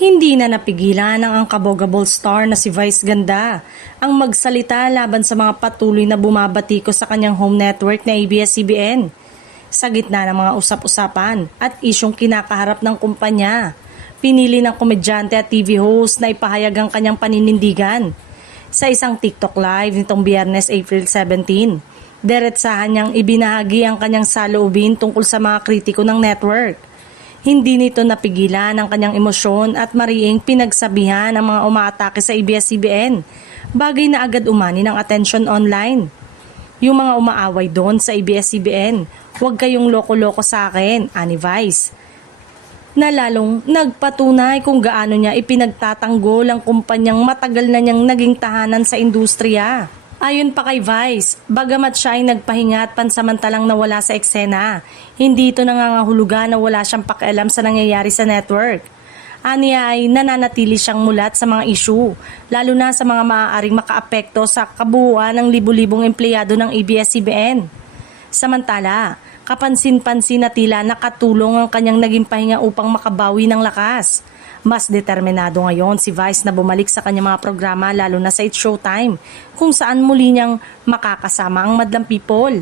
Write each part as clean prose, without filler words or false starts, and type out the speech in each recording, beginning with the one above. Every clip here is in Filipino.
Hindi na napigilan ng angkabogable star na si Vice Ganda ang magsalita laban sa mga patuloy na bumabatiko sa kanyang home network na ABS-CBN. Sa gitna ng mga usap-usapan at isyong kinakaharap ng kumpanya, pinili ng komedyante at TV host na ipahayag ang kanyang paninindigan. Sa isang TikTok live nitong Biyernes, April 17, diretsahan niyang ibinahagi ang kanyang saloobin tungkol sa mga kritiko ng network. Hindi nito napigilan ang kanyang emosyon at mariing pinagsabihan ang mga umaatake sa ABS-CBN, bagay na agad umani ng attention online. Yung mga umaaway doon sa ABS-CBN, huwag kayong loko-loko sa akin, ani Vice. Na lalong nagpatunay kung gaano niya ipinagtatanggol ang kumpanyang matagal na niyang naging tahanan sa industriya. Ayon pa kay Vice, bagamat siya ay nagpahinga at pansamantalang nawala sa eksena, hindi ito nangangahulugan na wala siyang pakialam sa nangyayari sa network. Aniya ay nananatili siyang mulat sa mga issue, lalo na sa mga maaaring makaapekto sa kabuuan ng libu-libong empleyado ng ABS-CBN. Samantala, kapansin-pansin na tila nakatulong ang kanyang naging pahinga upang makabawi ng lakas. Mas determinado ngayon si Vice na bumalik sa kanyang mga programa lalo na sa It's Showtime, kung saan muli niyang makakasama ang madlang people.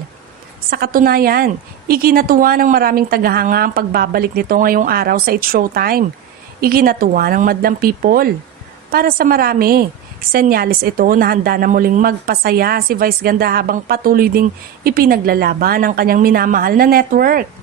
Sa katunayan, ikinatuwa ng maraming tagahanga ang pagbabalik nito ngayong araw sa It's Showtime. Ikinatuwa ng madlang people. Para sa marami, senyales ito na handa na muling magpasaya si Vice Ganda habang patuloy ding ipinaglalaban ang kanyang minamahal na network.